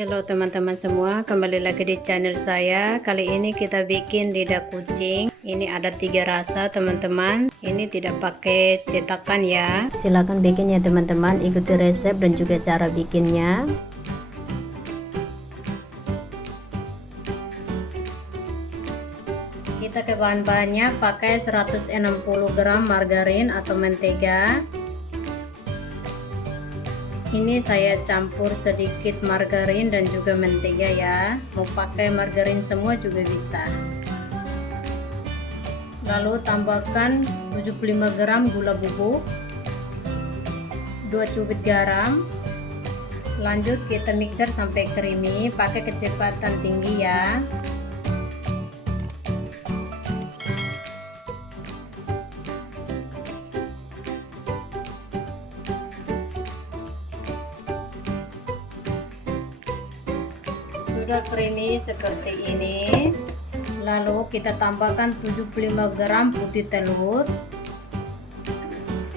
Halo teman-teman semua, kembali lagi di channel saya. Kali ini kita bikin lidah kucing. Ini ada 3 rasa teman-teman. Ini tidak pakai cetakan ya. Silahkan bikin ya teman-teman, ikuti resep dan juga cara bikinnya. Kita ke bahan-bahannya pakai 160 gram margarin atau mentega. Ini saya campur sedikit margarin dan juga mentega ya. Mau pakai margarin semua juga bisa. Lalu tambahkan 75 gram gula bubuk, 2 cubit garam. Lanjut kita mixer sampai creamy, pakai kecepatan tinggi ya. Sudah creamy seperti ini, lalu kita tambahkan 75 gram putih telur.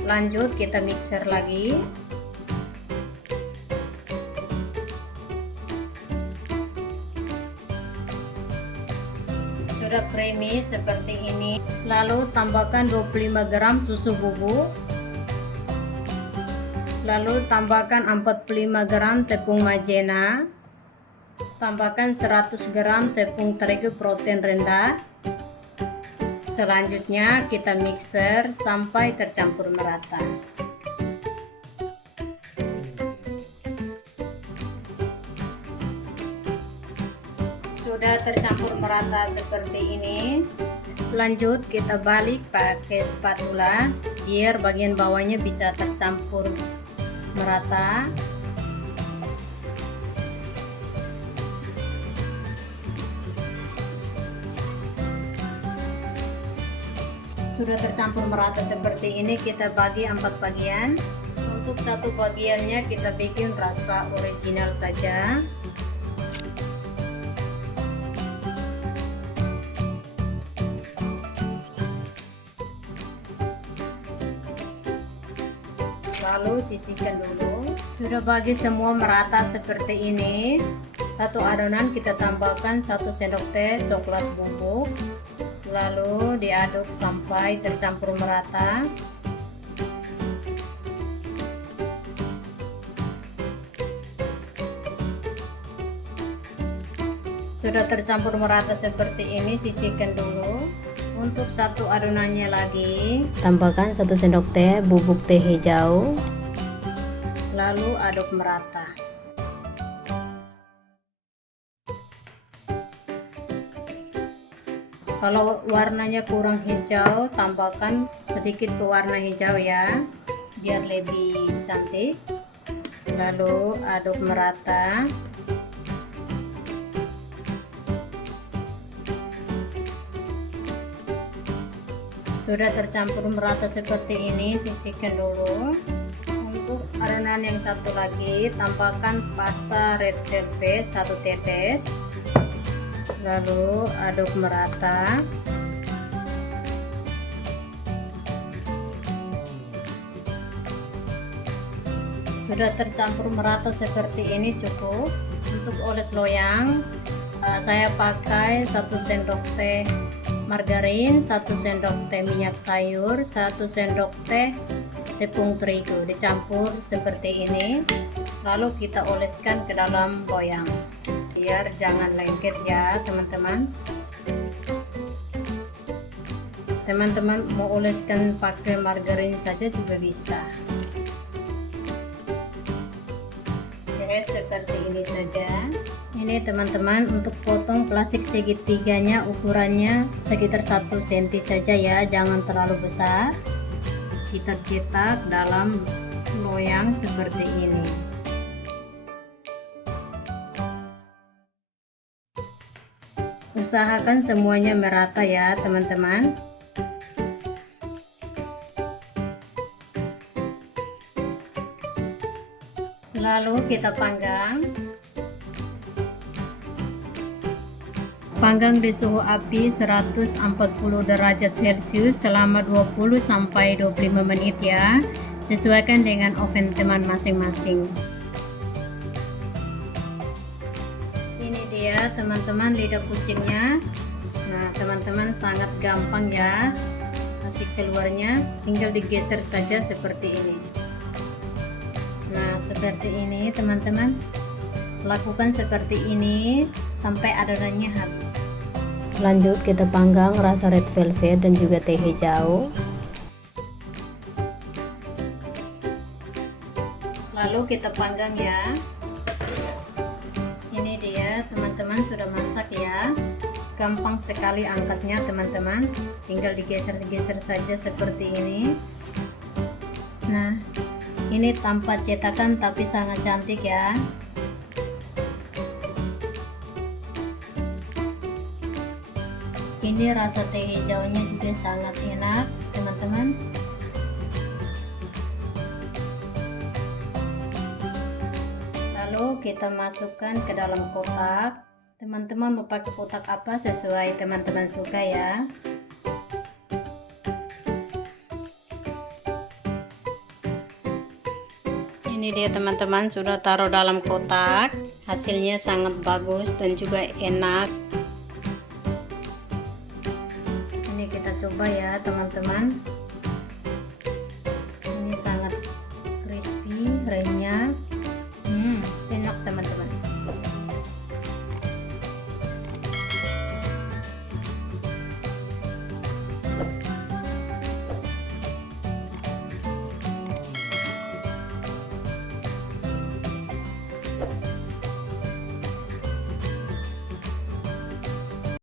Lanjut kita mixer lagi. Sudah creamy seperti ini, lalu tambahkan 25 gram susu bubuk. Lalu tambahkan 45 gram tepung maizena. Tambahkan 100 gram tepung terigu protein rendah. Selanjutnya kita mixer sampai tercampur merata. Sudah tercampur merata seperti ini. Lanjut kita balik pakai spatula biar bagian bawahnya bisa tercampur merata. Sudah tercampur merata seperti ini, kita bagi 4 bagian. Untuk satu bagiannya kita bikin rasa original saja. Lalu sisihkan dulu. Sudah bagi semua merata seperti ini. Satu adonan kita tambahkan 1 sendok teh coklat bubuk. Lalu diaduk sampai tercampur merata. Sudah tercampur merata seperti ini, sisihkan dulu. Untuk satu adonannya lagi, tambahkan 1 sendok teh bubuk teh hijau. Lalu aduk merata. Kalau warnanya kurang hijau, tambahkan sedikit pewarna hijau ya, biar lebih cantik. Lalu aduk merata. Sudah tercampur merata seperti ini, sisihkan dulu. Untuk adonan yang satu lagi, tambahkan pasta red velvet 1 tetes. Lalu aduk merata. Sudah tercampur merata seperti ini cukup. Untuk oles loyang, saya pakai 1 sendok teh margarin, 1 sendok teh minyak sayur, 1 sendok teh tepung terigu, dicampur seperti ini. Lalu kita oleskan ke dalam loyang biar jangan lengket ya teman-teman. Teman-teman mau oleskan pakai margarin saja juga bisa. Oke, seperti ini saja. Ini teman-teman, untuk potong plastik segitiganya ukurannya sekitar 1 cm saja ya, jangan terlalu besar. Kita cetak dalam loyang seperti ini. Usahakan semuanya merata ya teman-teman. Lalu kita panggang. Panggang di suhu api 140 derajat Celcius selama 20 sampai 25 menit ya. Sesuaikan dengan oven teman masing-masing. dia teman-teman lidah kucingnya. Nah teman-teman, sangat gampang ya kasih keluarnya, tinggal digeser saja seperti ini. Nah seperti ini teman-teman, lakukan seperti ini sampai adonannya habis. Lanjut kita panggang rasa red velvet dan juga teh hijau. Lalu kita panggang ya. Ini dia teman-teman, sudah masak ya. Gampang sekali angkatnya teman-teman, tinggal digeser-geser saja seperti ini. Nah ini tanpa cetakan tapi sangat cantik ya. Ini rasa teh hijaunya juga sangat enak teman-teman. Lalu kita masukkan ke dalam kotak. Teman-teman mau pakai kotak apa sesuai teman-teman suka ya. Ini dia teman-teman, sudah taruh dalam kotak. Hasilnya sangat bagus dan juga enak. Ini kita coba ya teman-teman.